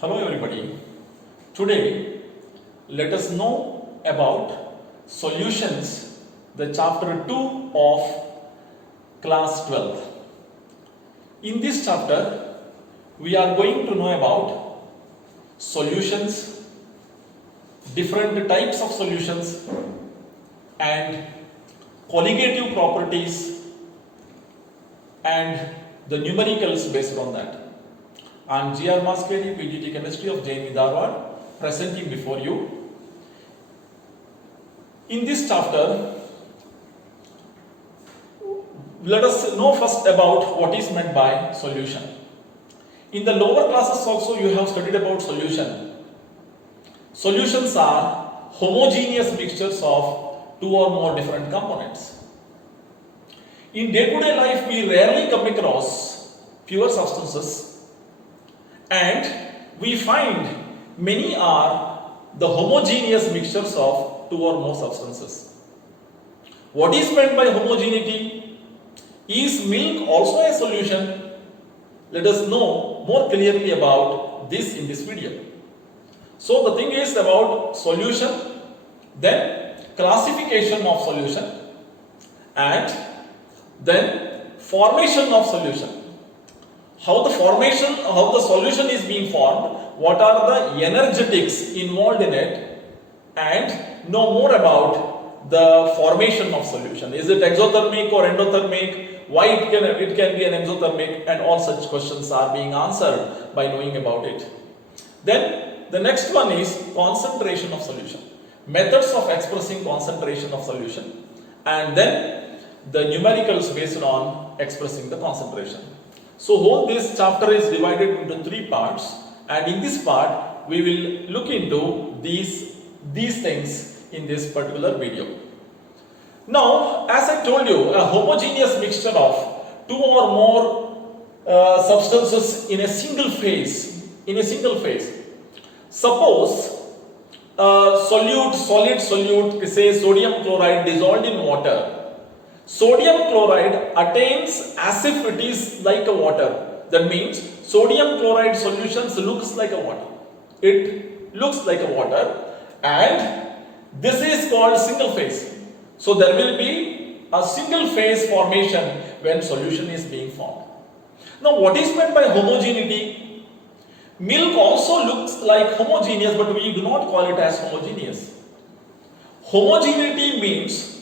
Hello everybody. Today let us know about solutions, the chapter 2 of class 12. In this chapter we are going to know about solutions, different types of solutions and colligative properties and the numericals based on that. I am G.R. Maskeri, PGT Chemistry of JNV Dharwad, presenting before you. In this chapter, let us know first about what is meant by solution. In the lower classes also you have studied about solution. Solutions are homogeneous mixtures of two or more different components. In day-to-day life, we rarely come across pure substances, and we find many are the homogeneous mixtures of two or more substances. What is meant by homogeneity? Is milk also a solution? Let us know more clearly about this in this video. So the thing is about solution, then classification of solution, and then formation of solution. How the solution is being formed, what are the energetics involved in it, and know more about the formation of solution. Is it exothermic or endothermic? Why it can be an exothermic, and all such questions are being answered by knowing about it. Then the next one is concentration of solution, methods of expressing concentration of solution, and then the numericals based on expressing the concentration. So whole this chapter is divided into three parts, and in this part we will look into these things in this particular video. Now, as I told you, a homogeneous mixture of two or more substances in a single phase. Suppose solid solute, say sodium chloride dissolved in water. Sodium chloride attains as if it is like a water. That means sodium chloride solutions looks like a water. It looks like a water, and this is called single phase. So there will be a single phase formation when solution is being formed. Now what is meant by homogeneity? Milk also looks like homogeneous, but we do not call it as homogeneous. Homogeneity means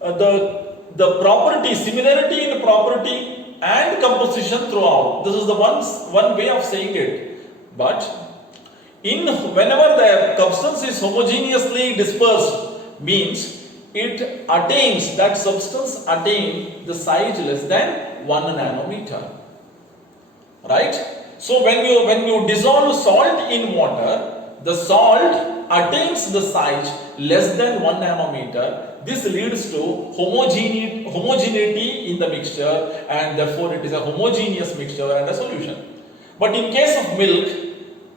the property, similarity in property and composition throughout. This is the one way of saying it. But whenever the substance is homogeneously dispersed, means it attains, that substance attain the size less than 1 nanometer. Right? So when you dissolve salt in water, the salt attains the size less than 1 nanometer. This leads to homogeneity in the mixture, and therefore it is a homogeneous mixture and a solution. But in case of milk,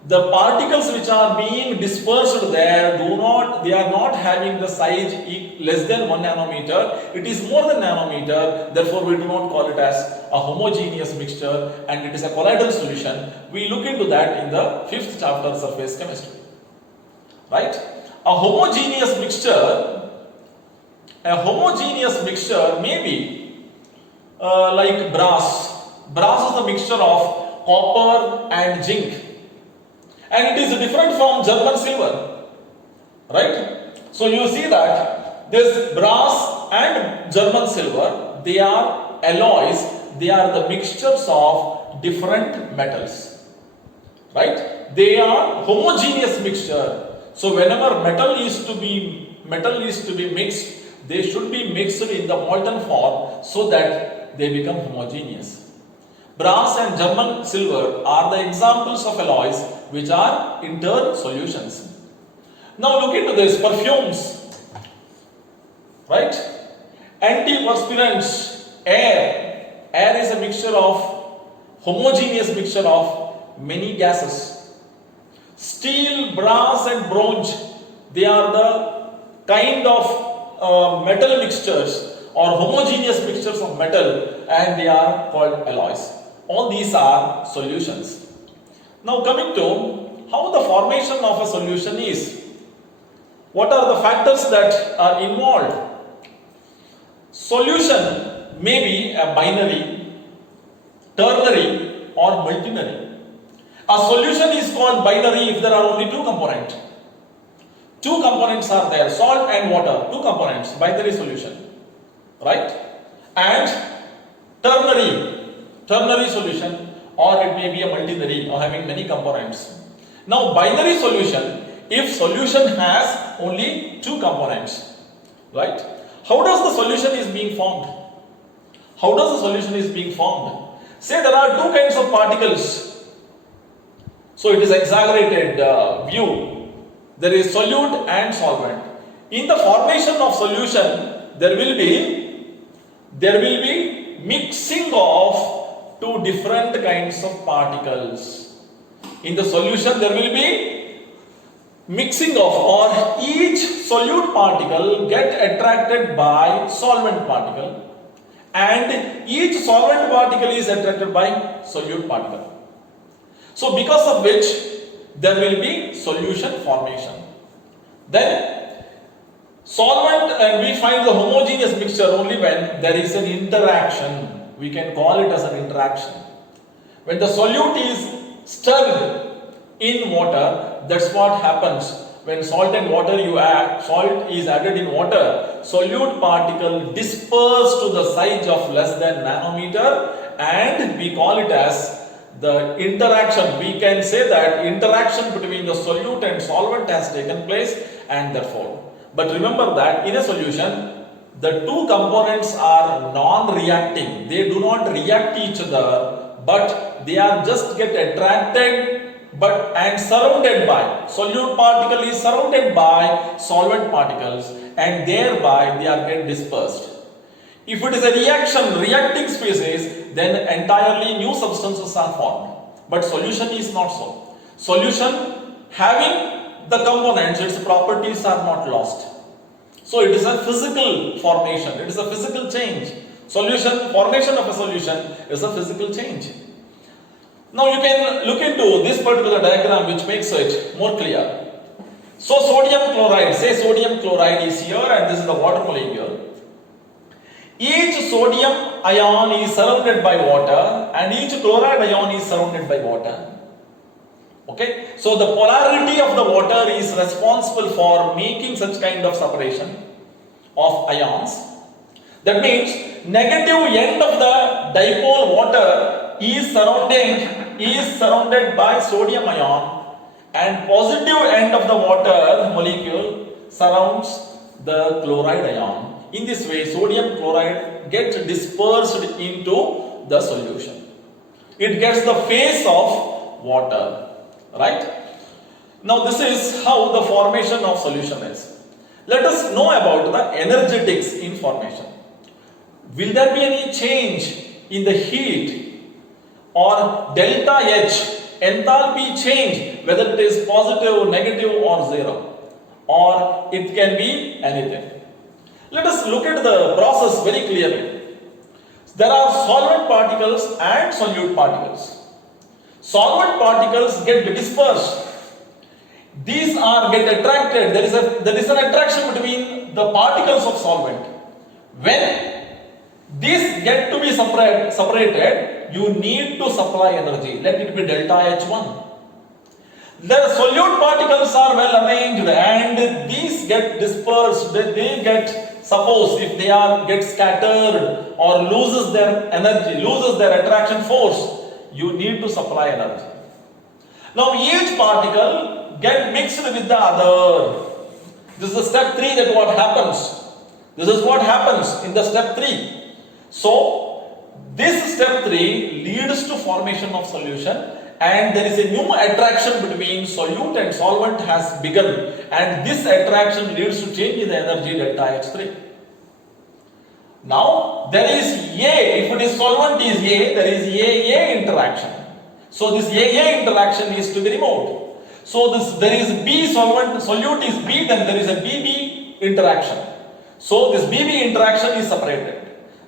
the particles which are being dispersed there they are not having the size less than 1 nanometer. It is more than nanometer. Therefore we do not call it as a homogeneous mixture, and it is a colloidal solution. We look into that in the 5th chapter, surface chemistry. Right? A homogeneous mixture may be like brass. Brass is a mixture of copper and zinc, and it is different from German silver. Right? So you see that this brass and German silver, they are alloys, they are the mixtures of different metals. Right? They are homogeneous mixture. So whenever metal is to be mixed, they should be mixed in the molten form so that they become homogeneous. Brass and German silver are the examples of alloys which are in turn solutions. Now look into this, perfumes. Right? Antiperspirants, air. Air is a homogeneous mixture of many gases. Steel, brass and bronze, they are the kind of metal mixtures or homogeneous mixtures of metal, and they are called alloys. All these are solutions. Now coming to how the formation of a solution is. What are the factors that are involved? Solution may be a binary, ternary or multinary. A solution is called binary if there are only two components. Two components are there, salt and water, two components, binary solution, right? And ternary solution, or it may be a multinary or having many components. Now binary solution, if solution has only two components, right? How does the solution is being formed? How does the solution is being formed? Say there are two kinds of particles. So it is exaggerated view. There is solute and solvent. In the formation of solution, there will be mixing of two different kinds of particles. In the solution, there will be mixing of, or each solute particle get attracted by solvent particle, and each solvent particle is attracted by solute particle. So because of which there will be solution formation. Then solvent, and we find the homogeneous mixture only when there is an interaction. We can call it as an interaction. When the solute is stirred in water, that's what happens. When salt and water you add, salt is added in water, solute particle disperse to the size of less than nanometer, and we call it as the interaction. We can say that interaction between the solute and solvent has taken place, and therefore. But remember that in a solution, the two components are non-reacting. They do not react each other, but they are just get attracted and surrounded by. Solute particle is surrounded by solvent particles, and thereby they are get dispersed. If it is a reacting species, then entirely new substances are formed. But solution is not so. Solution having the components, its properties are not lost. So it is a physical formation, it is a physical change. Solution, formation of a solution is a physical change. Now you can look into this particular diagram which makes it more clear. So sodium chloride, say sodium chloride is here and this is the water molecule. Each sodium ion is surrounded by water and each chloride ion is surrounded by water. Okay, so the polarity of the water is responsible for making such kind of separation of ions. That means negative end of the dipole water is surrounded by sodium ion, and positive end of the water molecule surrounds the chloride ion. In this way, sodium chloride gets dispersed into the solution. It gets the phase of water, right? Now this is how the formation of solution is. Let us know about the energetics in formation. Will there be any change in the heat or delta H, enthalpy change, whether it is positive, negative or zero, or it can be anything. Let us look at the process very clearly. There are solvent particles and solute particles. Solvent particles get dispersed. These get attracted. There is an attraction between the particles of solvent. When these get to be separated, you need to supply energy. Let it be delta H1. The solute particles are well arranged and these get dispersed. They get, suppose if they get scattered or loses their energy, loses their attraction force, you need to supply energy. Now each particle get mixed with the other. This is step 3 that what happens. This is what happens in the step 3. So this step 3 leads to formation of solution, and there is a new attraction between solute and solvent has begun, and this attraction leads to change in the energy delta H3. Now there is A, if it is solvent is A, there is AA interaction. So this AA interaction is to be removed. So there is B solute is B, then there is a BB interaction. So this BB interaction is separated.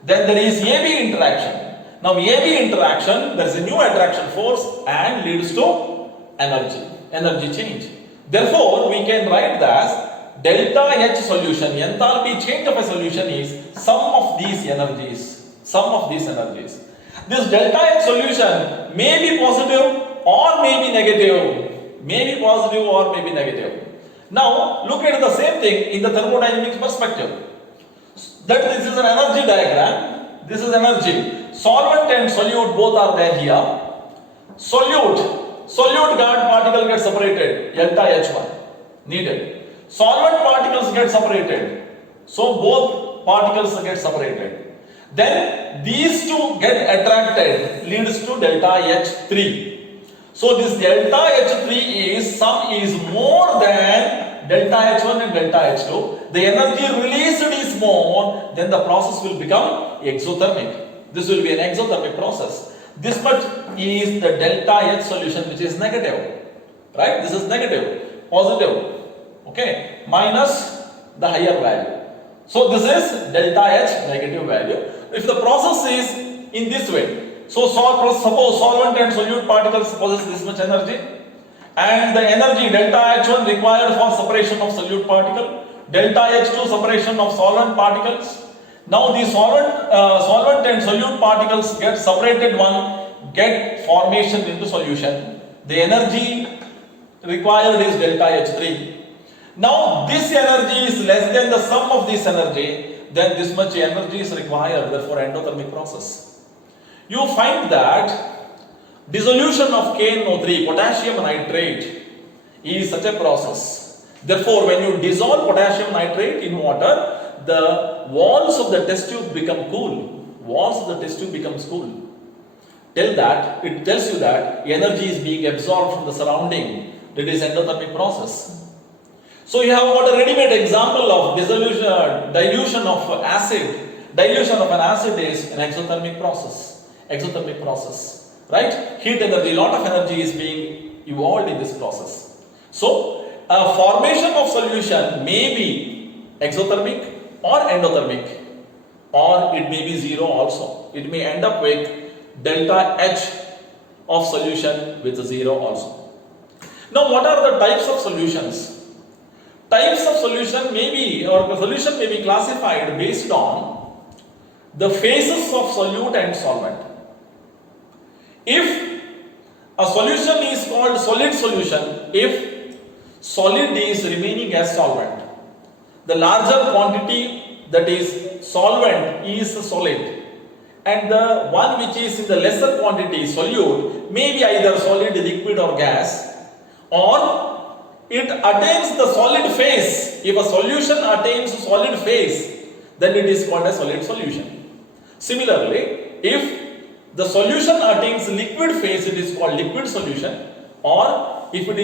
Then there is AB interaction. Now AB interaction, there is a new attraction force and leads to energy change. Therefore, we can write that delta H solution, enthalpy change of a solution is sum of these energies. This delta H solution may be positive or may be negative. Now, look at the same thing in the thermodynamic perspective. That this is an energy diagram. This is energy. Solvent and solute both are there here. Solute guard particle gets separated, delta H1 needed. Solvent particles get separated, so both particles get separated. Then these two get attracted, leads to delta H3. So this delta H3 is sum is more than delta H1 and delta H2. The energy released is more, then the process will become exothermic. This will be an exothermic process. This much is the delta H solution, which is negative, right? This is negative, positive, okay, minus the higher value. So this is delta H negative value. If the process is in this way, so suppose solvent and solute particles possess this much energy, and the energy delta H1 required for separation of solute particle, delta H2 separation of solvent particles. Now the solvent and solute particles get separated, get formation into solution. The energy required is delta H3. Now this energy is less than the sum of this energy, then this much energy is required, therefore endothermic process. You find that dissolution of KNO3, potassium nitrate, is such a process. Therefore, when you dissolve potassium nitrate in water, the walls of the test tube become cool. It tells you that energy is being absorbed from the surrounding. That is endothermic process. So you have got a ready-made example of dilution of an acid is an exothermic process. Right? Heat energy, lot of energy is being evolved in this process. So a formation of solution may be exothermic or endothermic, or it may be zero also. It may end up with delta H of solution with zero also. Now, what are the types of solutions? Types of solution may be classified based on the phases of solute and solvent. If a solution is called solid solution, if solid is remaining as solvent, the larger quantity, that is solvent, is solid, and the one which is in the lesser quantity, solute, may be either solid, liquid or gas, or it attains the solid phase. If a solution attains solid phase, then it is called a solid solution. Similarly, if the solution attains liquid phase, it is called liquid solution, or if it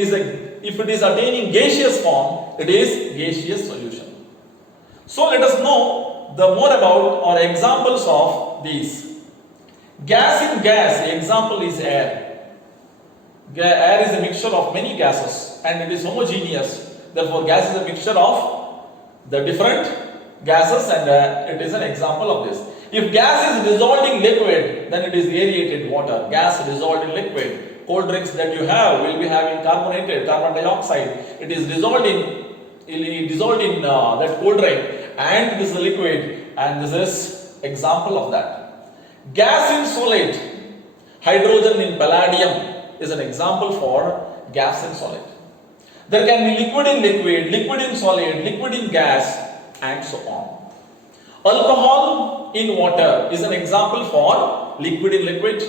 is attaining gaseous form, it is gaseous solution. So let us know the more about or examples of these. Gas in gas, the example is air. Air is a mixture of many gases and it is homogeneous. Therefore, gas is a mixture of the different gases, and it is an example of this. If gas is dissolved in liquid, then it is aerated water. Gas dissolved in liquid. Cold drinks that you have will be having carbonated carbon dioxide. It is dissolved in that cold drink, and this is liquid, and this is example of that. Gas in solid, hydrogen in palladium is an example for gas in solid. There can be liquid in liquid, liquid in solid, liquid in gas, and so on. Alcohol in water is an example for liquid in liquid,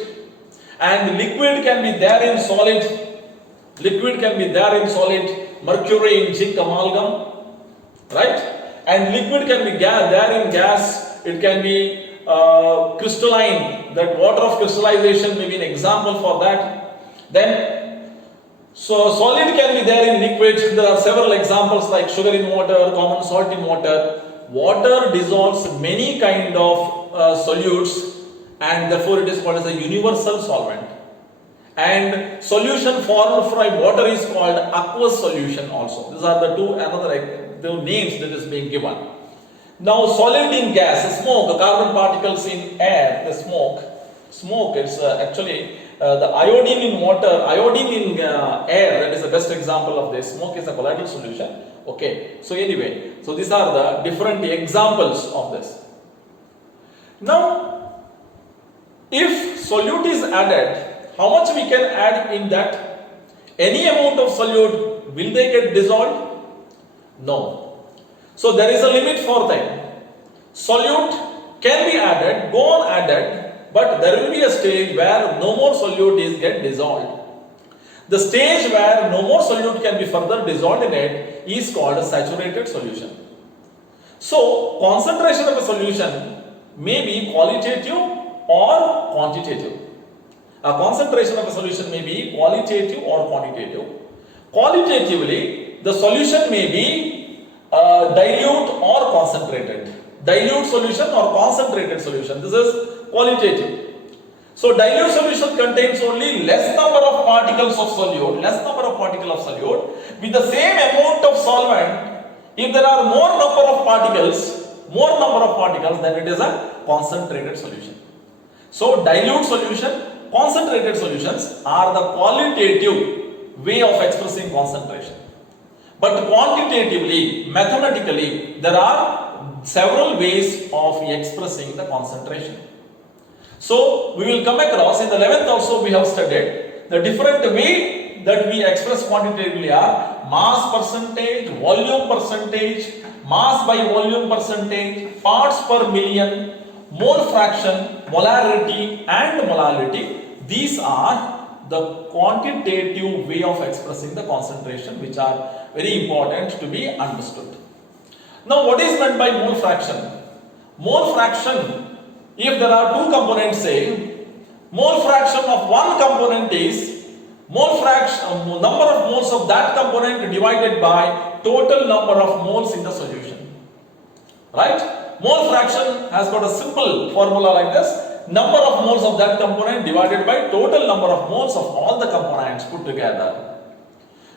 and liquid can be there in solid. Mercury in zinc amalgam, right? And liquid can be there in gas. It can be crystalline. That water of crystallization may be an example for that. Then, so solid can be there in liquid. There are several examples like sugar in water, common salt in water. Water dissolves many kind of solutes, and therefore it is called as a universal solvent. And solution formed from water is called aqueous solution also. These are the two names that is being given. Now, solid in gas, smoke, carbon particles in air, the smoke is actually the iodine in water, iodine in air, that is the best example of this. Smoke is a colloidal solution. Okay, so anyway, so these are the different examples of this. Now, if solute is added, how much we can add in that? Any amount of solute, will they get dissolved? No. So there is a limit for them. Solute can be added, go on added, but there will be a stage where no more solute is get dissolved. The stage where no more solute can be further dissolved in it is called a saturated solution. So concentration of a solution may be qualitative or quantitative. A concentration of a solution may be qualitative or quantitative. Qualitatively, the solution may be dilute or concentrated. Dilute solution or concentrated solution. This is qualitative. So dilute solution contains only less number of particles of solute, with the same amount of solvent. If there are more number of particles, then it is a concentrated solution. So dilute solution, concentrated solutions are the qualitative way of expressing concentration. But quantitatively, mathematically, there are several ways of expressing the concentration. So we will come across in the 11th also we have studied the different way that we express quantitatively are mass percentage, volume percentage, mass by volume percentage, parts per million, mole fraction, molarity and molality. These are the quantitative way of expressing the concentration, which are very important to be understood. Now what is meant by mole fraction? Mole fraction, if there are two components, say, mole fraction of one component is mole fraction, number of moles of that component divided by total number of moles in the solution. Right? Mole fraction has got a simple formula like this: number of moles of that component divided by total number of moles of all the components put together.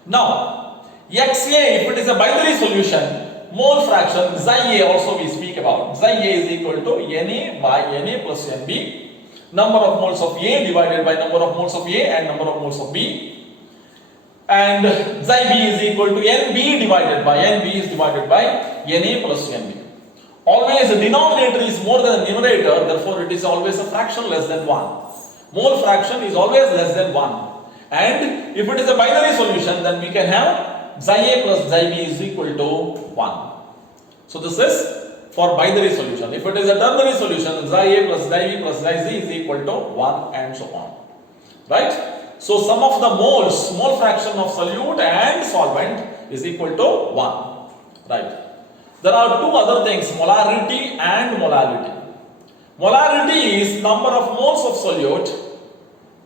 Now, XA, if it is a binary solution, mole fraction Xi A also we speak about. Xi A is equal to Na by Na plus Nb. Number of moles of A divided by number of moles of A and number of moles of B. And Xi B is equal to Nb divided by Nb is divided by Na plus Nb. Always the denominator is more than the numerator, therefore it is always a fraction less than 1. Mole fraction is always less than 1. And if it is a binary solution, then we can have Xi A plus Xi B is equal to 1. So this is for binary solution. If it is a ternary solution, Xi A plus Xi B plus Xi Z is equal to 1 and so on. Right? So sum of the moles, mole fraction of solute and solvent is equal to 1. Right? There are two other things, molarity and molality. Molarity is number of moles of solute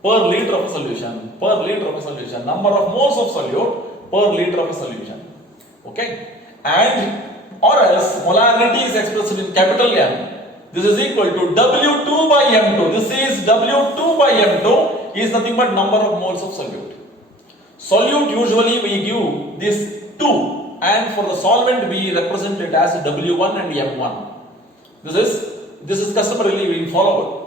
per liter of a solution, number of moles of solute per liter of a solution. Okay? And or else molarity is expressed in capital M. This is equal to W2 by M2. This is W2 by M2 is nothing but number of moles of solute. Solute usually we give this 2. And for the solvent we represent it as W1 and M1. This is customarily being followed.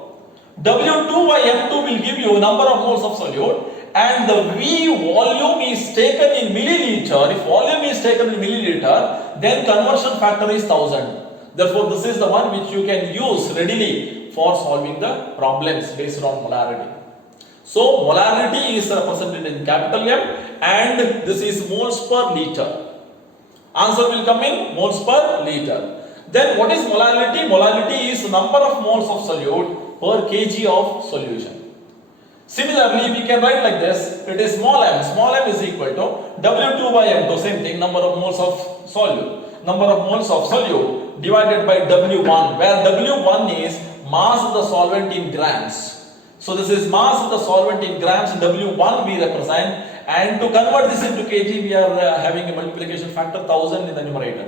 W2 by M2 will give you number of moles of solute, and the V volume is taken in milliliter. If volume is taken in milliliter, then conversion factor is 1000. Therefore, this is the one which you can use readily for solving the problems based on molarity. So, molarity is represented in capital M, and this is moles per liter. Answer will come in moles per liter. Then what is molality? Molality is number of moles of solute per kg of solution. Similarly, we can write like this. It is small m. Small m is equal to W2 by M2. Same thing. Number of moles of solute. Number of moles of solute divided by W1, where W1 is mass of the solvent in grams. So this is mass of the solvent in grams. W1 we represent. And to convert this into kg, we are having a multiplication factor 1000 in the numerator.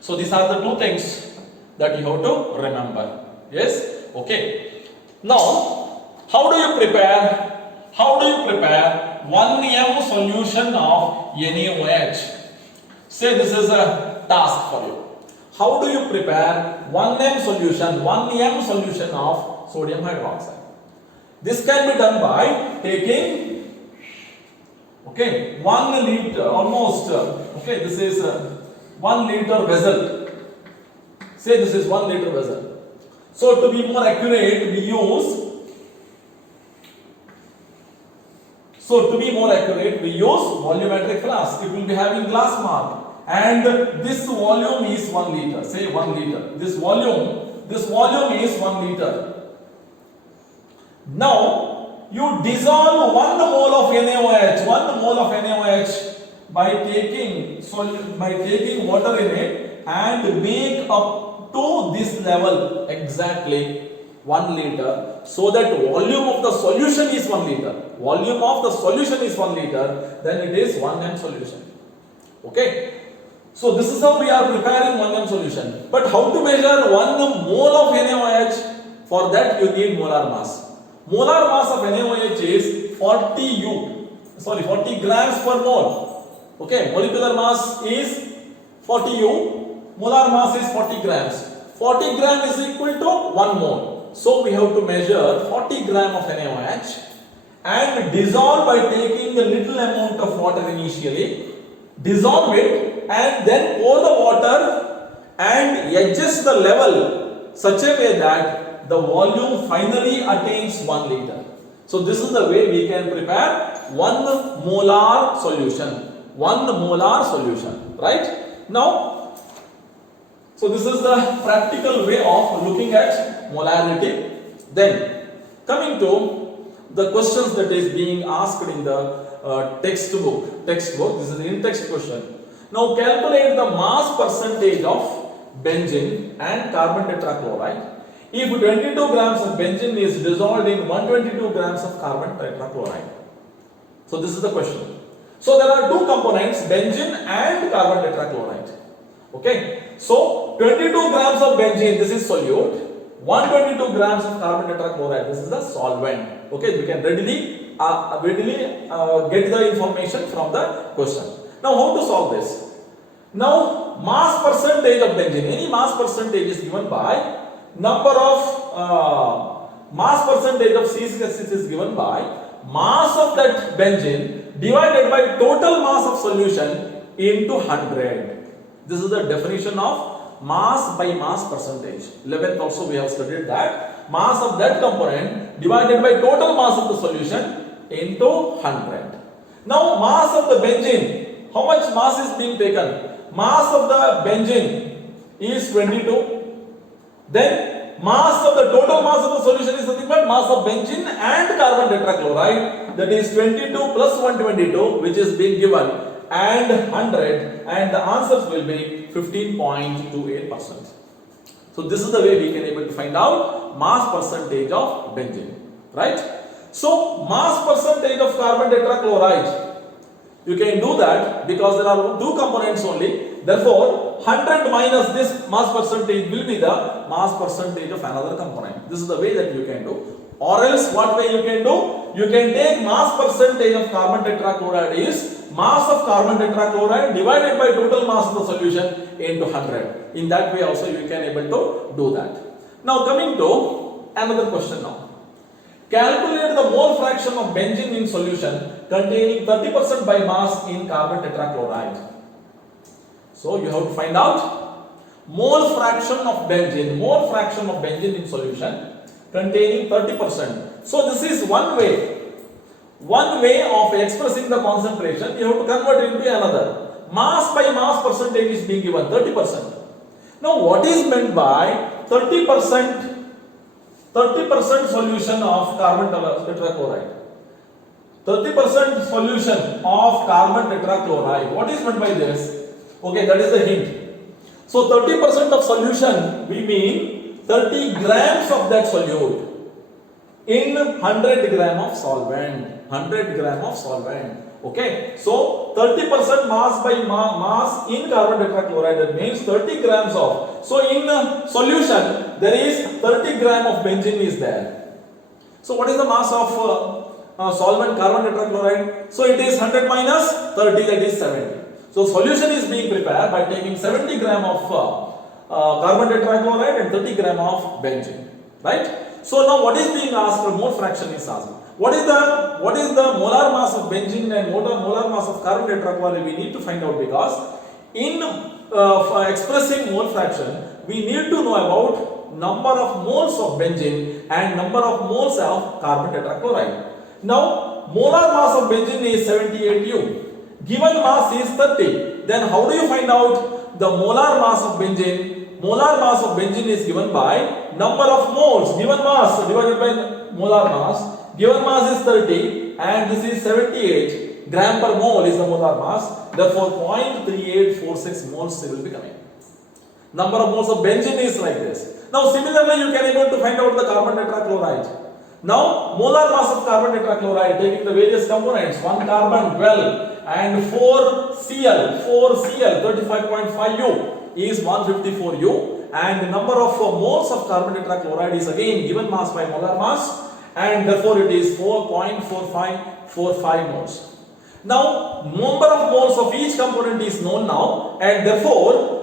So these are the two things that you have to remember. Yes? Okay. Now, how do you prepare 1m solution of NaOH? Say this is a task for you. How do you prepare 1m solution of sodium hydroxide? This can be done by taking, okay, 1 liter almost, okay, this is 1 liter vessel. Say this is 1 liter vessel. So to be more accurate, we use volumetric flask. It will be having glass mark, and this volume is 1 liter. Say 1 liter. This volume is 1 liter. Now you dissolve 1 mole of NaOH by taking water in it and make up to this level exactly 1 liter, so that volume of the solution is 1 liter. Then it is 1 m solution. Okay. So this is how we are preparing 1 m solution. But how to measure 1 mole of NaOH? For that you need molar mass. Molar mass of NaOH is 40 grams per mole. Okay, molecular mass is 40 U, molar mass is 40 grams. 40 gram is equal to 1 mole. So we have to measure 40 gram of NaOH and dissolve by taking a little amount of water initially, dissolve it and then pour the water and adjust the level such a way that the volume finally attains 1 liter. So this is the way we can prepare 1 molar solution. Right? Now, so this is the practical way of looking at molarity. Then, coming to the questions that is being asked in the textbook. This is an in-text question. Now calculate the mass percentage of benzene and carbon tetrachloride if 22 grams of benzene is dissolved in 122 grams of carbon tetrachloride. So this is the question. So there are two components, benzene and carbon tetrachloride. Okay. So 22 grams of benzene, this is solute. 122 grams of carbon tetrachloride, this is the solvent. Okay, we can readily get the information from the question. Now how to solve this? Now mass percentage of benzene, any mass percentage is given by number of mass percentage of C6H6 is given by mass of that benzene divided by total mass of solution into 100. This is the definition of mass by mass percentage. 11th also we have studied that. Mass of that component divided by total mass of the solution into 100. Now mass of the benzene, how much mass is being taken? Mass of the benzene is 22. Then mass of the total mass of the solution is nothing but mass of benzene and carbon tetrachloride, that is 22 plus 122, which is being given, and 100, and the answers will be 15.28%. So this is the way we can able to find out mass percentage of benzene, right? So mass percentage of carbon tetrachloride, you can do that because there are two components only. Therefore, 100 minus this mass percentage will be the mass percentage of another component. This is the way that you can do. Or else what way you can do? You can take mass percentage of carbon tetrachloride is mass of carbon tetrachloride divided by total mass of the solution into 100. In that way also you can able to do that. Now coming to another question now. Calculate the mole fraction of benzene in solution containing 30% by mass in carbon tetrachloride. So you have to find out mole fraction of benzene in solution containing 30%. So this is one way of expressing the concentration. You have to convert it into another. Mass by mass percentage is being given 30%. Now what is meant by 30% solution of carbon tetrachloride? 30% solution of carbon tetrachloride. What is meant by this? Okay, that is the hint. So 30% of solution, we mean 30 grams of that solute in 100 gram of solvent. Okay, so 30% mass by mass in carbon tetrachloride, that means 30 grams of. So in solution, there is 30 gram of benzene is there. So what is the mass of solvent carbon tetrachloride? So it is 100 minus 30, that is 70. So solution is being prepared by taking 70 gram of carbon tetrachloride and 30 gram of benzene, right? So now what is being asked? For mole fraction is asked. What is the molar mass of benzene and molar mass of carbon tetrachloride? We need to find out, because in for expressing mole fraction, we need to know about number of moles of benzene and number of moles of carbon tetrachloride. Now, molar mass of benzene is 78 U. Given mass is 30. Then how do you find out the molar mass of benzene? Molar mass of benzene is given by number of moles. Given mass divided by molar mass. Given mass is 30 and this is 78 gram per mole is the molar mass. Therefore, 0.3846 moles will be coming. Number of moles of benzene is like this. Now, similarly, you can able to find out the carbon tetrachloride. Now, molar mass of carbon tetrachloride, taking the various components, 1 carbon 12 and 4 Cl 35.5 U is 154 U, and the number of moles of carbon tetrachloride is again given mass by molar mass, and therefore it is 4.4545 moles. Now, number of moles of each component is known now, and therefore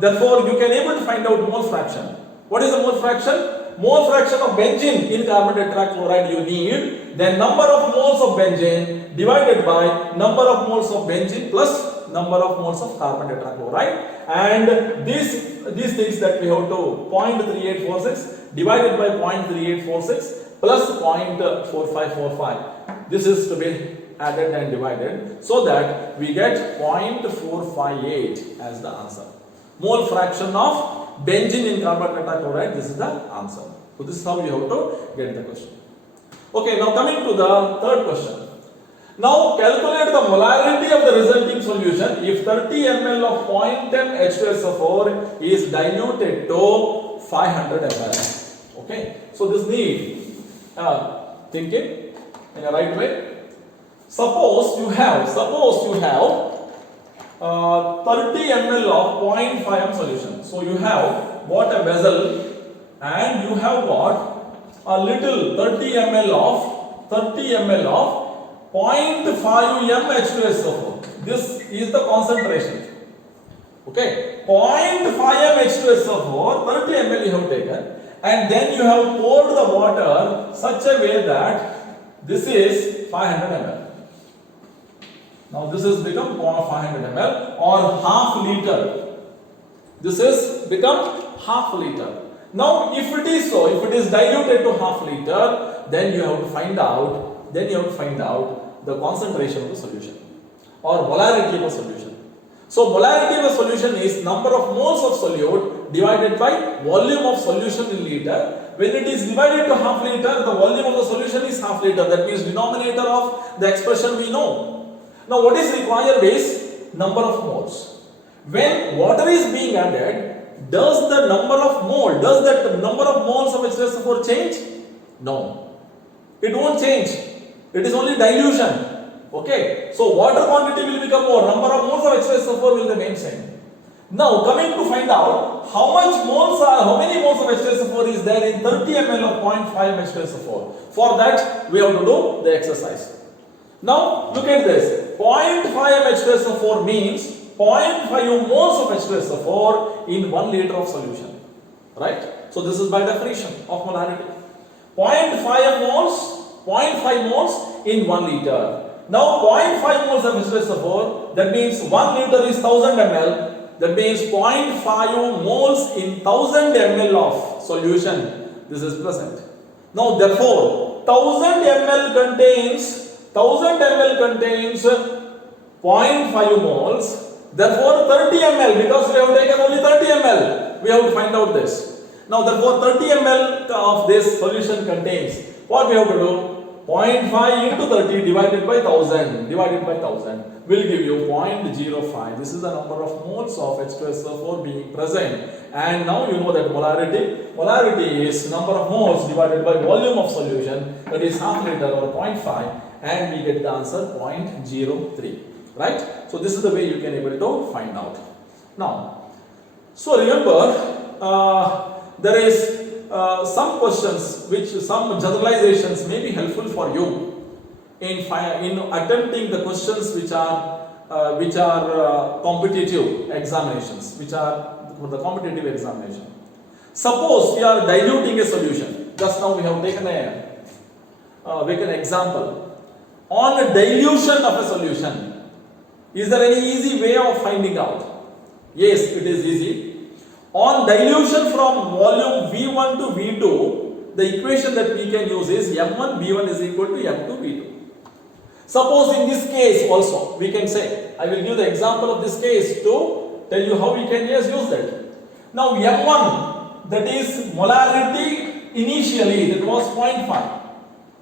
you can able to find out mole fraction. What is the mole fraction? Mole fraction of benzene in carbon tetrachloride you need, then number of moles of benzene divided by number of moles of benzene plus number of moles of carbon tetrachloride, and these things that we have to 0.3846 divided by 0.3846 plus 0.4545. This is to be added and divided so that we get 0.458 as the answer. Mole fraction of benzene in carbon tetrachloride, this is the answer. So this is how you have to get the question. Okay, now coming to the third question. Now calculate the molarity of the resulting solution if 30 ml of 0.10 H2SO4 is diluted to 500 ml. Okay, so this need thinking in a right way. Suppose you have 30 ml of 0.5 solution. So you have bought a vessel and you have got a little 30 ml of 0.5 m H2SO4. This is the concentration. Okay, 0.5 m H2SO4, 30 ml you have taken, and then you have poured the water such a way that this is 500 ml. Now this has become 500 ml or half liter. This has become half liter. Now if it is so, if it is diluted to half liter, then you have to find out, the concentration of the solution or molarity of a solution. So molarity of a solution is number of moles of solute divided by volume of solution in liter. When it is divided to half liter, the volume of the solution is half liter. That means denominator of the expression we know. Now what is required is number of moles. When water is being added, does that number of moles of H2SO4 change? No. It won't change. It is only dilution. Okay. So water quantity will become more. Number of moles of H2SO4 will remain same. Now coming to find out how many moles of H2SO4 is there in 30 ml of 0.5 H2SO4. For that we have to do the exercise. Now look at this. 0.5 H2SO4 means 0.5 moles of H2SO4 in 1 liter of solution. Right? So this is by definition of molarity. 0.5 moles in 1 liter. Now 0.5 moles of H2SO4, that means 1 liter is 1000 ml. That means 0.5 moles in 1000 ml of solution. This is present. Now therefore 1000 ml contains 0.5 moles. Therefore 30 ml, because we have taken only 30 ml, we have to find out this. Now therefore 30 ml of this solution contains, what we have to do? 0.5 into 30 divided by 1000 will give you 0.05. This is the number of moles of H2SO4 being present. And now you know that molarity is number of moles divided by volume of solution, that is half liter or 0.5, and we get the answer 0.03. Right? So this is the way you can able to find out. Now, so remember, there is some questions some generalizations may be helpful for you in attempting the questions which are competitive examinations, which are for the competitive examination. Suppose we are diluting a solution. Just now we have taken an example on dilution of a solution. Is there any easy way of finding out? Yes, it is easy. On dilution from volume V1 to V2, the equation that we can use is M1 V1 is equal to M2 V2. Suppose in this case also, we can say, I will give the example of this case to tell you how we can use that. Now M1, that is molarity initially, that was 0.5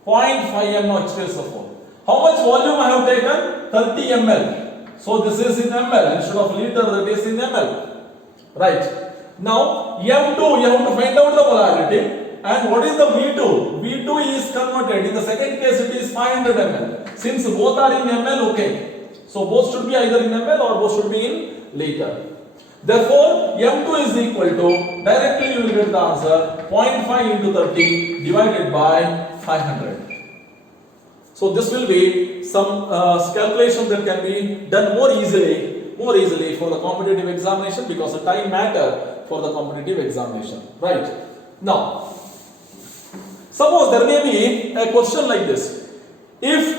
mNO H2SO4. How much volume I have taken? 30 ml. So this is in ml instead of liter, that is in ml. Right. Now M2, you have to find out the molarity. And what is the V2? V2 is converted. In the second case, it is 500 ml. Since both are in ml, okay. So both should be either in ml or both should be in liter. Therefore, M2 is equal to, directly you will get the answer, 0.5 into 30 divided by 500. So this will be some calculation that can be done more easily for the competitive examination, because the time matter for the competitive examination. Right. Now, suppose there may be a question like this. If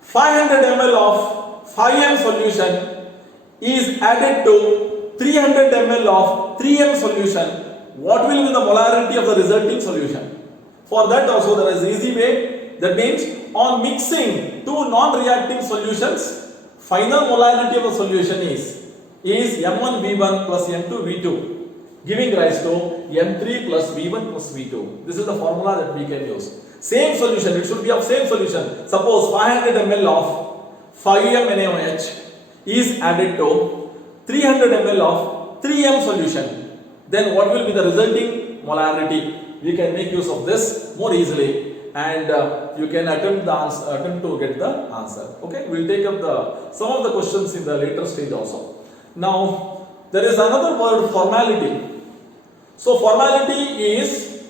500 ml of 5m solution is added to 300 ml of 3m solution, what will be the molarity of the resulting solution? For that also there is easy way. That means on mixing two non-reacting solutions, final molarity of the solution is M1 V1 plus M2 V2, giving rise to M3 plus V1 plus V2. This is the formula that we can use. Same solution, it should be of same solution. Suppose 500 ml of 5m NaOH is added to 300 ml of 3m solution. Then what will be the resulting molarity? We can make use of this more easily, and you can attempt to get the answer. Okay, we'll take up some of the questions in the later stage also. Now there is another word, formality. So formality is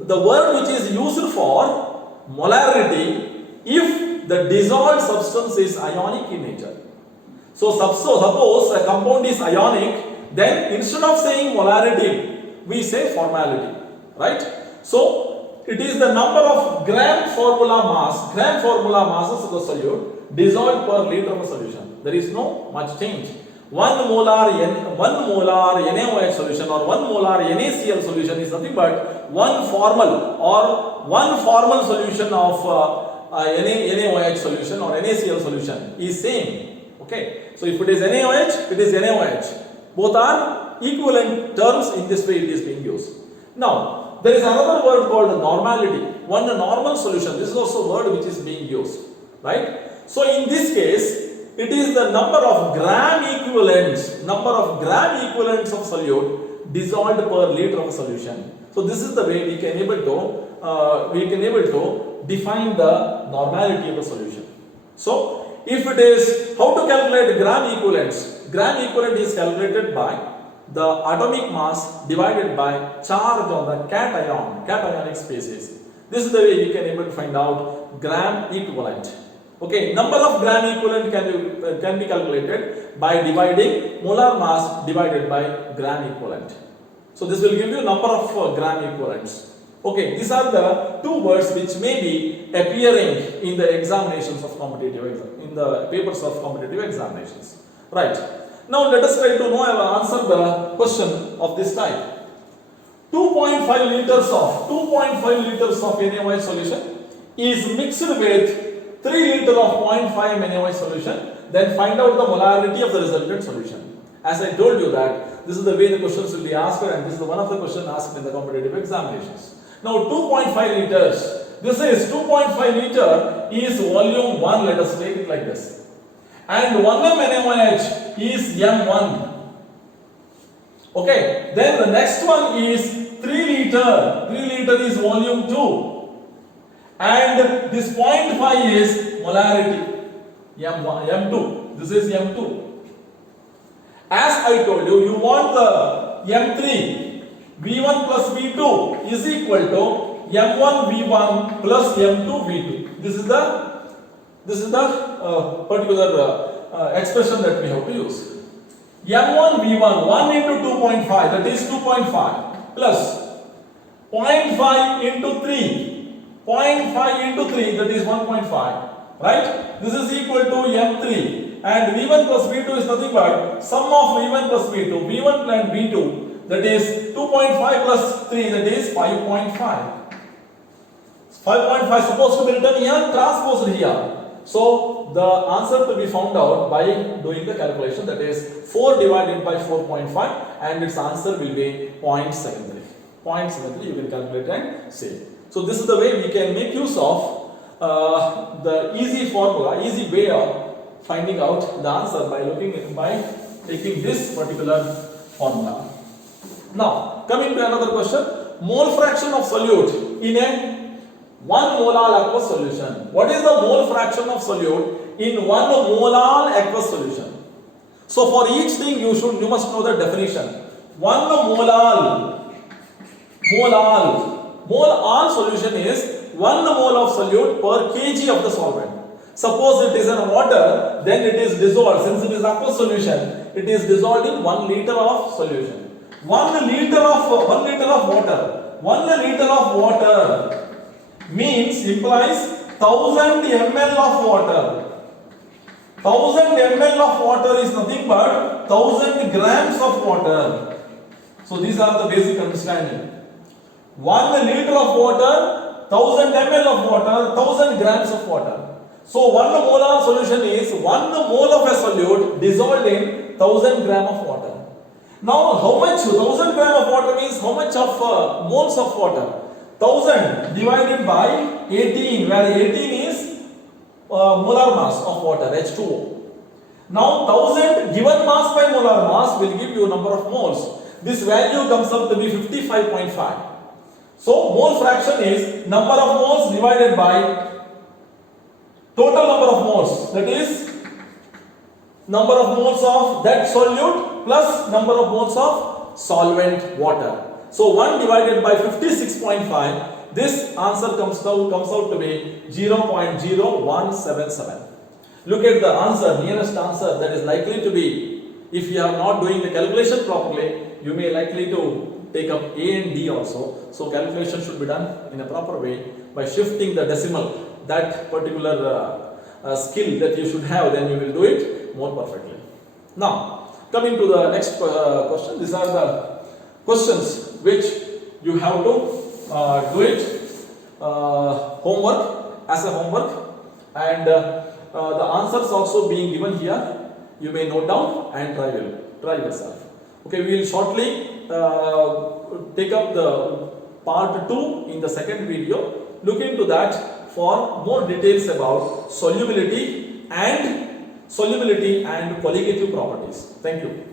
the word which is used for molarity if the dissolved substance is ionic in nature. So suppose a compound is ionic, then instead of saying molarity, we say formality, right? So it is the number of gram formula masses of the solute dissolved per liter of a solution. There is no much change. 1 molar NaOH solution or 1 molar NaCl solution is nothing but one formal solution of NaOH solution or NaCl solution is same. Okay, so if it is NaOH, it is NaOH. Both are equivalent terms. In this way it is being used. Now there is another word called normality. One normal solution. This is also a word which is being used, right? So in this case, it is the number of gram equivalents of solute dissolved per liter of solution. So this is the way we can able to define the normality of the solution. So if it is, how to calculate gram equivalents? Gram equivalent is calculated by the atomic mass divided by charge on the cationic species. This is the way we can able to find out gram equivalent. Okay, number of gram equivalent can be calculated by dividing molar mass divided by gram equivalent. So this will give you number of gram equivalents. Okay, these are the two words which may be appearing in the examinations of in the papers of competitive examinations. Right. Now let us try to answer the question of this type. 2.5 liters of NaOH solution is mixed with 3 liters of 0.5 NaOH solution. Then find out the molarity of the resultant solution. As I told you that this is the way the questions will be asked, and this is one of the questions asked in the competitive examinations. Now 2.5 liters. This is 2.5 liter is volume 1. Let us take it like this. And 1m NaOH is M1. Okay. Then the next one is 3 liter. 3 liter is volume 2. And this 0.5 is molarity. M2. This is M2. As I told you, you want the M3. V1 plus V2 is equal to M1 V1 plus M2 V2. This is the particular expression that we have to use. M1 V1 1 into 2.5, that is 2.5, plus 0.5 into 3. 0.5 into 3, that is 1.5. Right? This is equal to M3. And V1 plus V2 is nothing but sum of V1 plus V2. V1 and V2, that is 2.5 plus 3, that is 5.5. 5.5 supposed to be written here, transposed here. So the answer to be found out by doing the calculation, that is 4 divided by 4.5, and its answer will be 0.73. 0.73 you can calculate and say. So this is the way we can make use of the easy formula, easy way of finding out the answer by taking this particular formula. Now coming to another question, mole fraction of solute in a 1 molar aqueous solution. What is the mole fraction of solute in 1 molar aqueous solution? So for each thing you must know the definition. 1 mole solution is 1 mole of solute per kg of the solvent. Suppose it is in water, then it is dissolved. Since it is aqueous solution, it is dissolved in 1 liter of solution. 1 liter of water. 1 liter of water implies 1000 ml of water. 1000 ml of water is nothing but 1000 grams of water. So these are the basic understanding. 1 liter of water, 1000 ml of water, 1000 grams of water. So 1 molar solution is 1 mole of a solute dissolved in 1000 gram of water. Now how much 1000 gram of water means how much of moles of water? 1000 divided by 18, where 18 is molar mass of water, H2O. Now 1000 given mass by molar mass will give you number of moles. This value comes up to be 55.5. So mole fraction is number of moles divided by total number of moles, that is number of moles of that solute plus number of moles of solvent water. So 1 divided by 56.5, this answer comes out to be 0.0177. Look at the answer, nearest answer that is likely to be, if you are not doing the calculation properly, you may likely to take up A and D also. So calculation should be done in a proper way by shifting the decimal, that particular skill that you should have, then you will do it more perfectly. Now coming to the next question, these are the questions which you have to do it homework, as a homework, and the answers also being given here. You may note down and try yourself. Okay, we will shortly take up the part 2 in the second video. Look into that for more details about solubility and colligative properties. Thank you.